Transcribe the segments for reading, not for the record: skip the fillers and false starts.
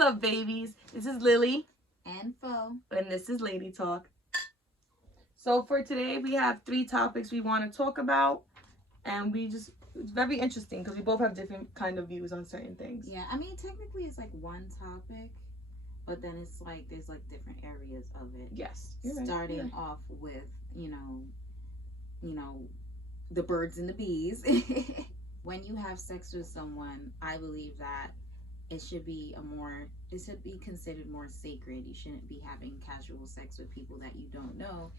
up, babies? This is Lily. And Fo. And this is Lady Talk. So for today, we have 3 topics we want to talk about. And it's very interesting because we both have different kind of views on certain things. Yeah, I mean, technically it's like one topic, but then it's like there's like different areas of it. Yes. Starting off with, you know, the birds and the bees. When you have sex with someone, I believe that it should be considered more sacred. You shouldn't be having casual sex with people that you don't know,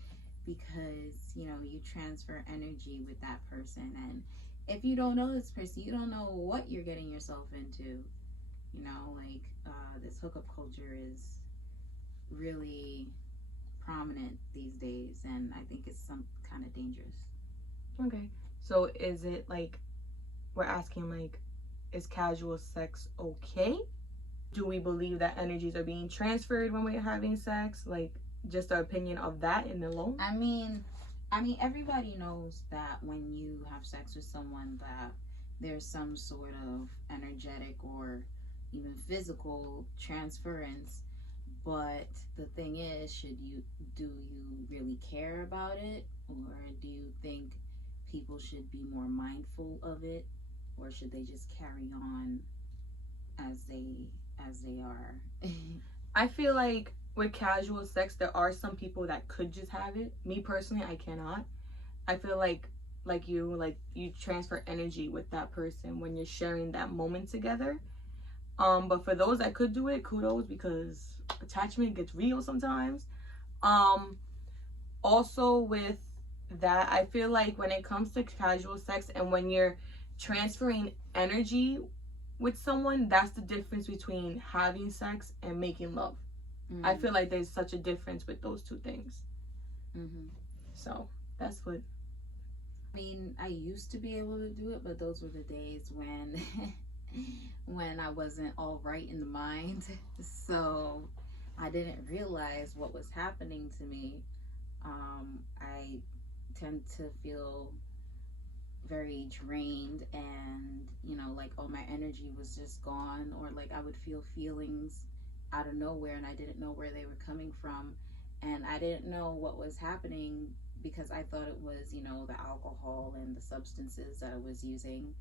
because, you know, you transfer energy with that person, and if you don't know this person, you don't know what you're getting yourself into. You know, like this hookup culture is really prominent these days, and I think it's some kind of dangerous. Okay, so is it like, we're asking like, is casual sex okay? Do we believe that energies are being transferred when we're having sex? Like, just our opinion of that in alone? I mean, everybody knows that when you have sex with someone, that there's some sort of energetic or even physical transference. But the thing is, do you really care about it, or do you think people should be more mindful of it, or should they just carry on as they are? I feel like with casual sex, there are some people that could just have it. Me personally, I cannot. I feel like you transfer energy with that person when you're sharing that moment together. But for those that could do it, kudos, because attachment gets real sometimes. Also with that, I feel like when it comes to casual sex and when you're transferring energy with someone, that's the difference between having sex and making love. Mm-hmm. I feel like there's such a difference with those two things. Mm-hmm. So that's what. I mean, I used to be able to do it, but those were the days when I wasn't all right in the mind. So I didn't realize what was happening to me. I tend to feel very drained, and, you know, like all my energy was just gone, or like I would feel feelings out of nowhere and I didn't know where they were coming from, and I didn't know what was happening because I thought it was, you know, the alcohol and the substances that I was using,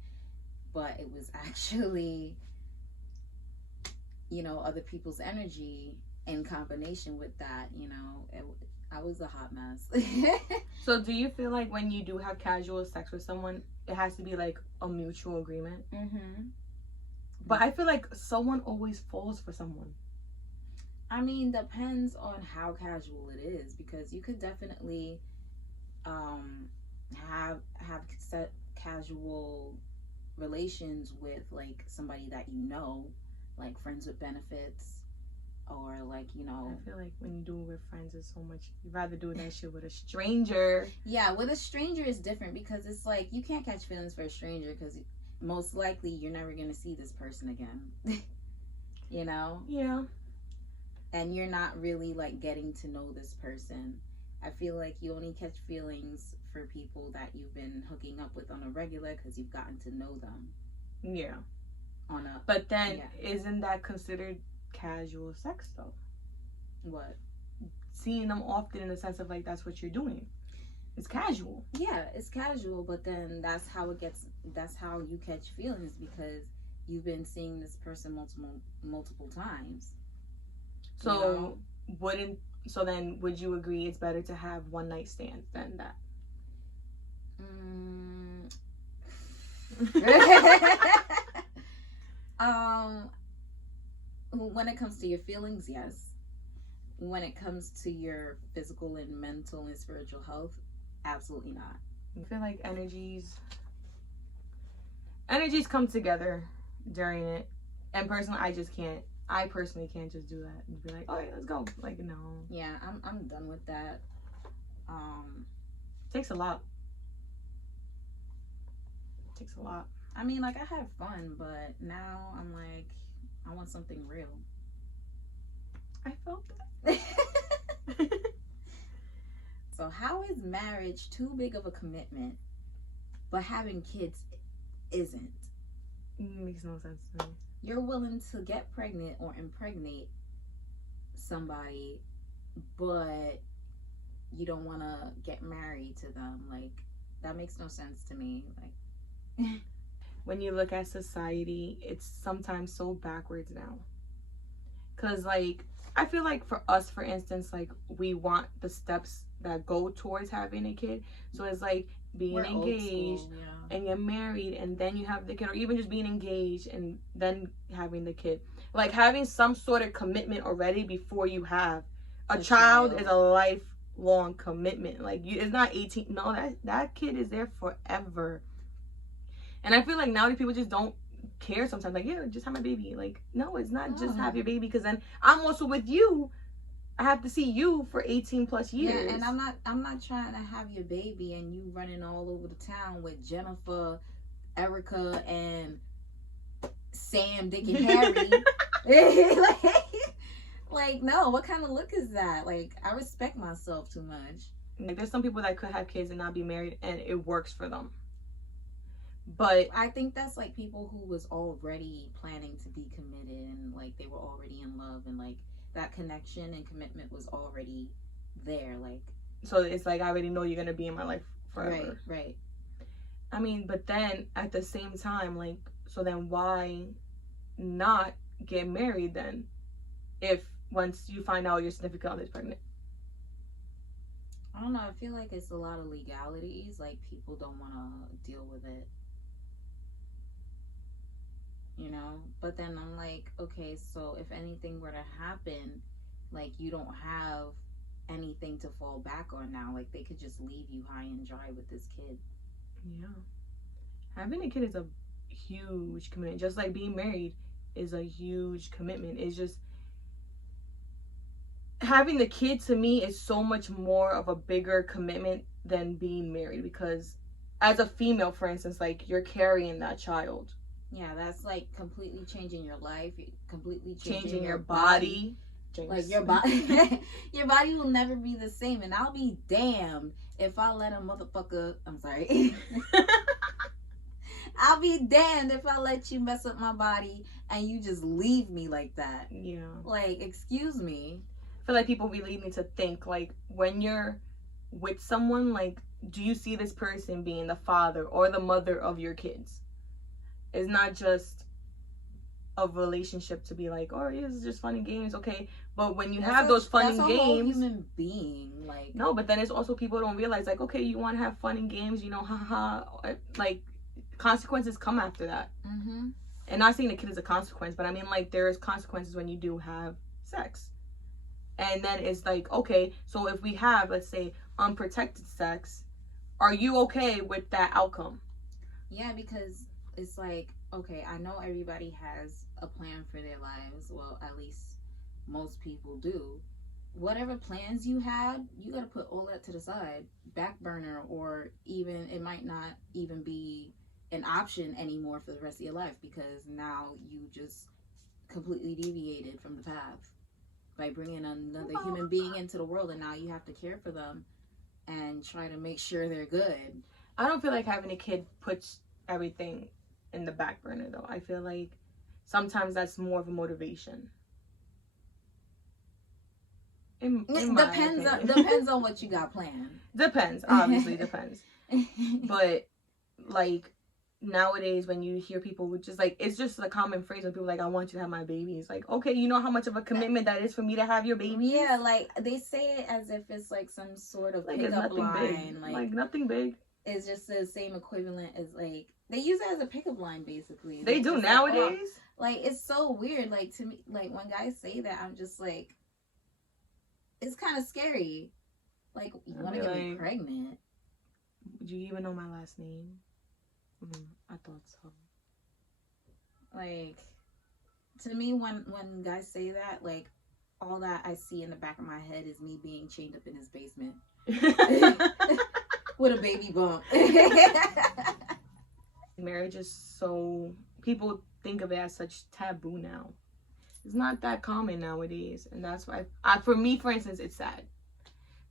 but it was actually, you know, other people's energy in combination with that. You know, I was a hot mess. So do you feel like when you do have casual sex with someone, it has to be like a mutual agreement? Mm-hmm. But I feel like someone always falls for someone. I mean, depends on how casual it is, because you could definitely have casual relations with like somebody that you know, like friends with benefits, or like, you know. I feel like when you do it with friends, it's so much, you'd rather do that shit with a stranger. Yeah, with a stranger is different, because it's like you can't catch feelings for a stranger, because most likely you're never gonna see this person again. You know? Yeah. And you're not really like getting to know this person. I feel like you only catch feelings for people that you've been hooking up with on a regular, because you've gotten to know them. Yeah. But then, yeah. Isn't that considered casual sex though? What? Seeing them often, in the sense of like that's what you're doing. It's casual. Yeah, it's casual, but then that's how you catch feelings, because you've been seeing this person multiple times. So then would you agree it's better to have one night stands than that? When it comes to your feelings, yes. When it comes to your physical and mental and spiritual health, absolutely not. I feel like energies come together during it, and personally, I personally can't just do that and be like, "Oh yeah, let's go." Like, no. Yeah, I'm done with that. It takes a lot. I mean, like, I had fun, but now I'm like, I want something real. I felt that. So how is marriage too big of a commitment, but having kids isn't? It makes no sense to me. you're willing to get pregnant or impregnate somebody, but you don't want to get married to them. Like, that makes no sense to me. Like, when you look at society, it's sometimes so backwards now. Because, like, I feel like for us, for instance, like, we want the steps that go towards having a kid. So it's like being we're old engaged school, yeah. and you're married and then you have the kid, or even just being engaged and then having the kid. Like, having some sort of commitment already before you have a child is a lifelong commitment. Like, it's not 18. No, that kid is there forever. And I feel like nowadays people just don't care sometimes. Like, yeah, just have my baby. Like, no, it's not just have your baby, because then I'm also with you. I have to see you for 18 plus years. Yeah, and I'm not trying to have your baby and you running all over the town with Jennifer, Erica, and Sam, Dick, and Harry. like, no, what kind of look is that? Like, I respect myself too much. Like, there's some people that could have kids and not be married and it works for them. But I think that's like people who was already planning to be committed and like they were already in love and like that connection and commitment was already there. Like, so it's like, I already know you're gonna be in my life forever. Right. I mean, but then at the same time, like, so then why not get married then, if once you find out your significant other is pregnant? I don't know. I feel like it's a lot of legalities. Like, people don't want to deal with it. You know, but then I'm like, okay, so if anything were to happen, like, you don't have anything to fall back on now. Like, they could just leave you high and dry with this kid. Yeah, having a kid is a huge commitment, just like being married is a huge commitment. It's just, having the kid to me is so much more of a bigger commitment than being married, because as a female, for instance, like, you're carrying that child. Yeah, that's like completely changing your life, completely changing your body. Like, your body, your body will never be the same. And I'll be damned if I let a motherfucker. I'm sorry. I'll be damned if I let you mess up my body and you just leave me like that. Yeah. Like, excuse me. I feel like people really need to think, like, when you're with someone, like, do you see this person being the father or the mother of your kids? It's not just a relationship to be like, oh, yeah, this is just fun and games, okay. But when you have those fun and games, whole human being, like, no. But then it's also, people don't realize, like, okay, you want to have fun and games, you know, haha. Like, consequences come after that. Mm-hmm. And not saying the kid is a consequence, but I mean, like, there's consequences when you do have sex. And then it's like, okay, so if we have, let's say, unprotected sex, are you okay with that outcome? Yeah, because it's like, okay, I know everybody has a plan for their lives. Well, at least most people do. Whatever plans you had, you got to put all that to the side, back burner, or even it might not even be an option anymore for the rest of your life, because now you just completely deviated from the path by bringing another human being into the world, and now you have to care for them and try to make sure they're good. I don't feel like having a kid puts everything in the back burner, though. I feel like sometimes that's more of a motivation. Depends on what you got planned. Depends, obviously. Depends. But, like, nowadays when you hear people with just, like, it's just a common phrase when people are like, I want you to have my baby. It's like, okay, you know how much of a commitment that is for me to have your baby? Yeah, like, they say it as if it's like some sort of, like, pickup line. Big. Like, nothing big. It's just the same equivalent as, like, they use it as a pickup line, basically. They do nowadays. Like, it's so weird. Like, to me, like, when guys say that, I'm just like, it's kind of scary. Like, you want to get me pregnant? Do you even know my last name? I thought so. Like, to me, when guys say that, like, all that I see in the back of my head is me being chained up in his basement with a baby bump. Marriage is so, people think of it as such taboo now. It's not that common nowadays, and that's why for me, for instance, it's sad,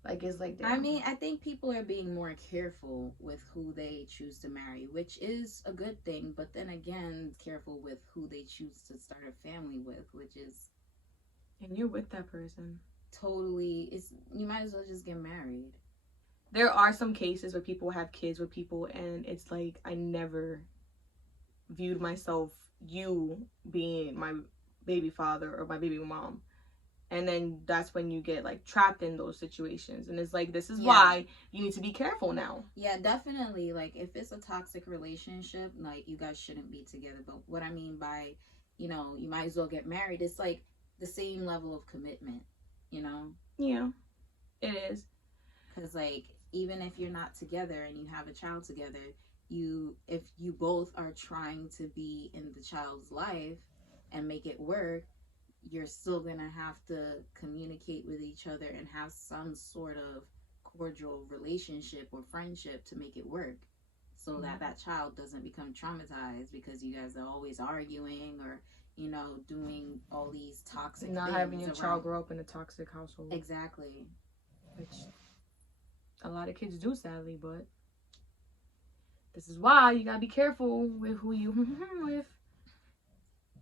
Like, it's like, I damn. mean, I think people are being more careful with who they choose to marry, which is a good thing. But then again, careful with who they choose to start a family with, which is And you're with that person. totally, it's, you might as well just get married. There are some cases where people have kids with people, and it's like, I never viewed myself, you being my baby father or my baby mom. And then that's when you get like trapped in those situations, and it's like, this is why you need to be careful now. Yeah, definitely. Like, if it's a toxic relationship, like, you guys shouldn't be together. But what I mean by, you know, you might as well get married, it's like the same level of commitment, you know? Yeah, it is. Because, like, even if you're not together and you have a child together, if you both are trying to be in the child's life and make it work, you're still gonna have to communicate with each other and have some sort of cordial relationship or friendship to make it work, so that that child doesn't become traumatized because you guys are always arguing or, you know, doing all these toxic Not things having your around. child grow up in a toxic household. Exactly. Which a lot of kids do, sadly, but this is why you gotta be careful with who you with.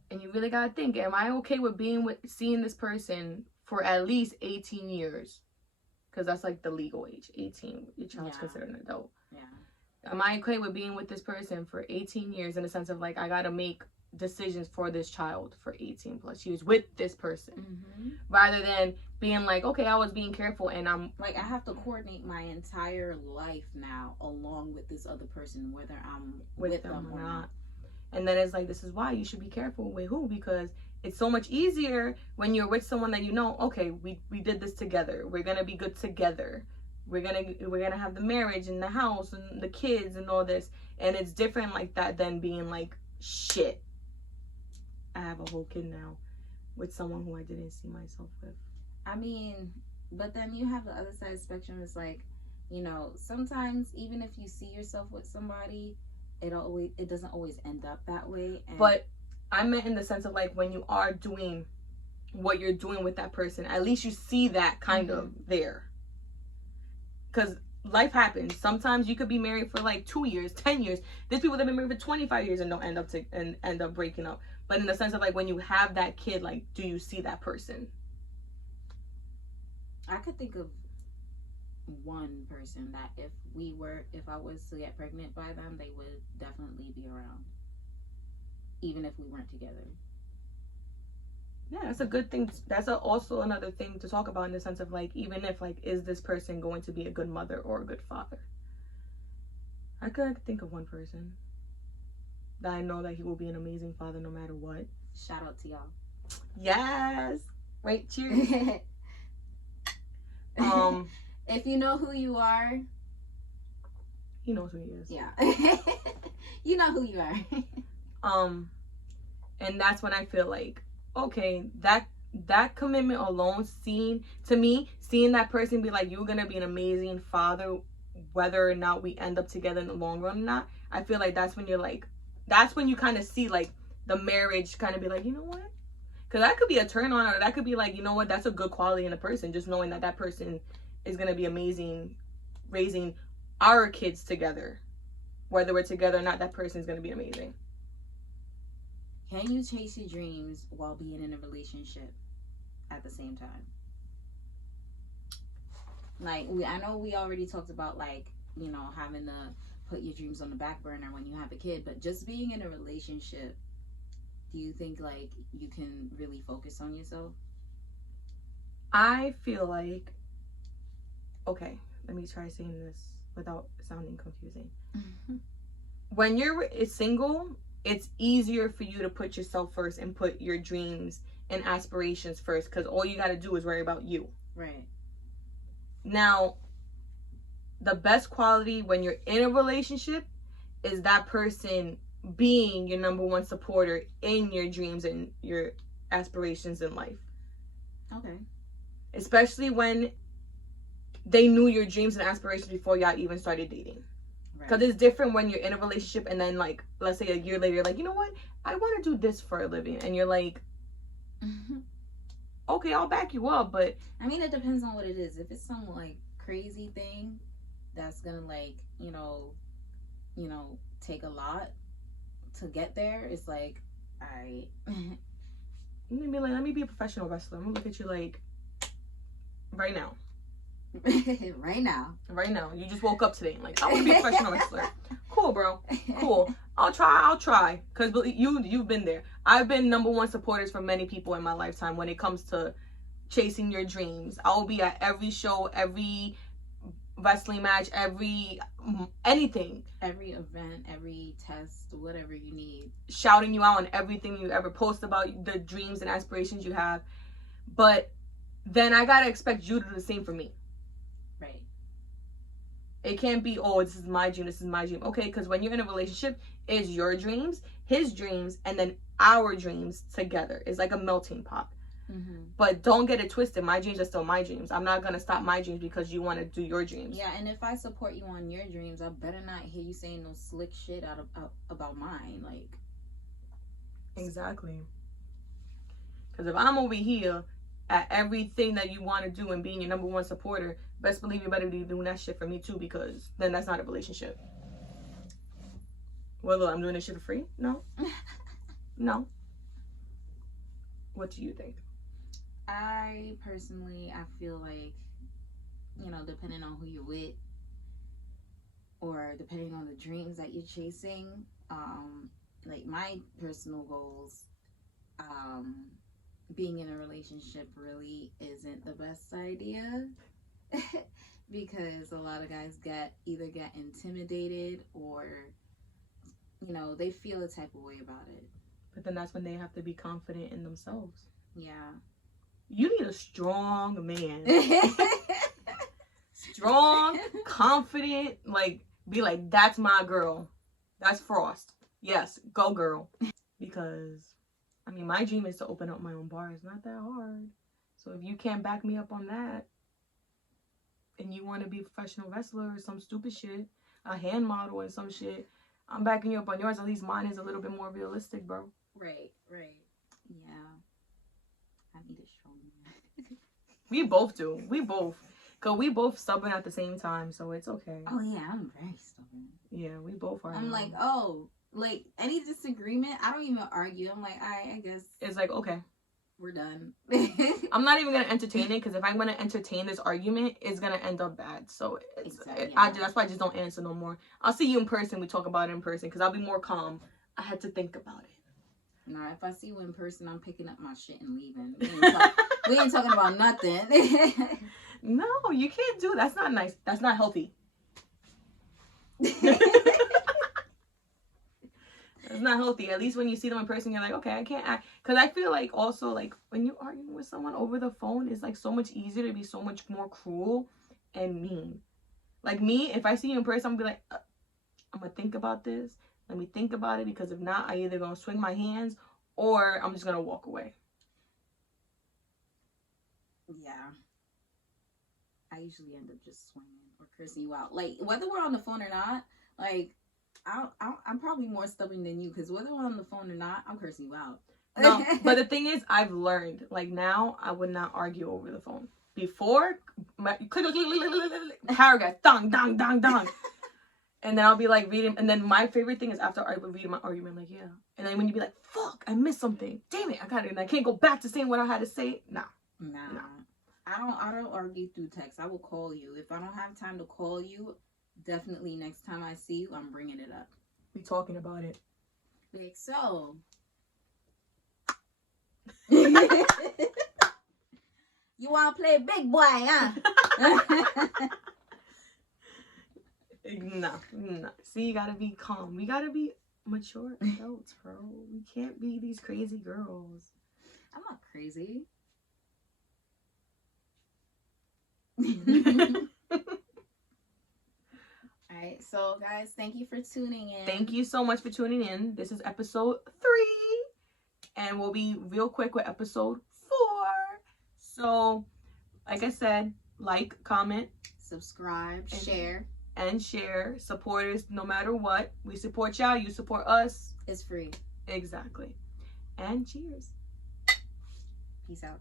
And you really gotta think, am I okay with seeing this person for at least 18 years? Because that's like the legal age, 18. Your child's considered an adult. Yeah. Am I okay with being with this person for 18 years, in the sense of like, I gotta make decisions for this child for 18 plus years with this person, rather than being like, okay, I was being careful and I'm like, I have to coordinate my entire life now along with this other person, whether I'm with them or not. And then it's like, this is why you should be careful with who, because it's so much easier when you're with someone that you know, okay, we did this together, we're gonna be good together, we're gonna have the marriage and the house and the kids and all this. And it's different like that than being like, shit, I have a whole kid now with someone who I didn't see myself with. I mean, but then you have the other side of the spectrum. It's like, you know, sometimes even if you see yourself with somebody, it doesn't always end up that way. But I meant in the sense of like, when you are doing what you're doing with that person, at least you see that kind of there. Because life happens. Sometimes you could be married for like 2 years, 10 years. There's people that have been married for 25 years and don't end up breaking up. But in the sense of like, when you have that kid, like, do you see that person? I could think of one person that if I was to get pregnant by them, they would definitely be around, even if we weren't together. Yeah, that's a good thing. That's also another thing to talk about, in the sense of like, even if like, is this person going to be a good mother or a good father? I could think of one person that I know that he will be an amazing father no matter what. Shout out to y'all. Yes. Right, cheers. If you know who you are, he knows who he is. Yeah. You know who you are. And that's when I feel like, okay, that commitment alone, seeing that person be like, you're gonna be an amazing father, whether or not we end up together in the long run or not. I feel like that's when you kind of see like the marriage kind of be like, you know what? Because that could be a turn on, or that could be like, you know what, that's a good quality in a person, just knowing that that person is going to be amazing raising our kids together. Whether we're together or not, that person is going to be amazing. Can you chase your dreams while being in a relationship at the same time? Like, I know we already talked about, like, you know, having to put your dreams on the back burner when you have a kid, but just being in a relationship, do you think like you can really focus on yourself? I feel like, okay, let me try saying this without sounding confusing. When you're single, it's easier for you to put yourself first and put your dreams and aspirations first, because all you got to do is worry about you. Right. Now, the best quality when you're in a relationship is that person being your number one supporter in your dreams and your aspirations in life. Okay. Especially when they knew your dreams and aspirations before y'all even started dating. Because it's different when you're in a relationship and then, like, let's say a year later, you're like, you know what? I want to do this for a living. And you're like, okay, I'll back you up, but... I mean, it depends on what it is. If it's some, like, crazy thing that's gonna like, take a lot to get there, it's like, all right. Let me be a professional wrestler. I'm gonna look at you like right now. Right now. Right now. You just woke up today. I'm like, I want to be a professional wrestler. Cool, bro. Cool. I'll try. Because you've been there. I've been number one supporters for many people in my lifetime when it comes to chasing your dreams. I will be at every show, every wrestling match, anything. Every event, every test, whatever you need. Shouting you out on everything you ever post about the dreams and aspirations you have. But then I got to expect you to do the same for me. Right. It can't be, oh, this is my dream, this is my dream. Okay, because when you're in a relationship, it's your dreams, his dreams, and then our dreams together. It's like a melting pot. Mm-hmm. But don't get it twisted. My dreams are still my dreams. I'm not going to stop my dreams because you want to do your dreams. Yeah, and if I support you on your dreams, I better not hear you saying no slick shit about mine. Like, exactly. Because if I'm over here at everything that you want to do and being your number one supporter, best believe you better be doing that shit for me too, because then that's not a relationship. Well, look, I'm doing this shit for free? No. No. What do you think? I feel like, depending on who you're with or depending on the dreams that you're chasing, like my personal goals, being in a relationship really isn't the best idea because a lot of guys either get intimidated or, they feel a type of way about it. But then that's when they have to be confident in themselves. Yeah. You need a strong man. Strong, confident, be like, that's my girl. That's Frost. Yes, go girl. Because, my dream is to open up my own bar. It's not that hard. So if you can't back me up on that, and you want to be a professional wrestler or some stupid shit, a hand model and some shit, I'm backing you up on yours. At least mine is a little bit more realistic, bro. Right. Yeah. I need a strong man. We both do. Because we both stubborn at the same time, so it's okay. Oh, yeah, I'm very stubborn. Yeah, we both are. I'm like, any disagreement, I don't even argue. I'm like, I guess. It's like, okay. We're done. I'm not even going to entertain it, because if I'm going to entertain this argument, it's going to end up bad. So exactly. That's why I just don't answer no more. I'll see you in person. We talk about it in person, because I'll be more calm. I had to think about it. Nah, if I see you in person, I'm picking up my shit and leaving. We ain't talking about nothing. No, you can't do that. That's not nice. That's not healthy. It's not healthy. At least when you see them in person, you're like, okay, I can't act. Because I feel like also, when you're arguing with someone over the phone, it's so much easier to be so much more cruel and mean. Like me, if I see you in person, I'm going to be like, I'm going to think about this. Let me think about it, because if not, I either going to swing my hands or I'm just going to walk away. Yeah. I usually end up just swinging or cursing you out. Like, whether we're on the phone or not, I'm probably more stubborn than you, because whether we're on the phone or not, I'm cursing you out. No, but the thing is, I've learned, now, I would not argue over the phone. Before, paragraph, dong, dong, dong, dong. And then I'll be reading, and then my favorite thing is after I would read my argument, yeah. And then when you be like, fuck, I missed something. Damn it, and I can't go back to saying what I had to say. Nah. I don't argue through text. I will call you. If I don't have time to call you, definitely next time I see you, I'm bringing it up. We talking about it. Like, so. You want to play big boy, huh? No. See, you gotta be calm. We gotta be mature adults, bro. We can't be these crazy girls. I'm not crazy. Alright, so guys, thank you for tuning in. Thank you so much for tuning in. This is episode 3. And we'll be real quick with episode 4. So, like I said, comment, subscribe, share. And share. Support us no matter what. We support y'all. You support us. It's free. Exactly. And cheers. Peace out.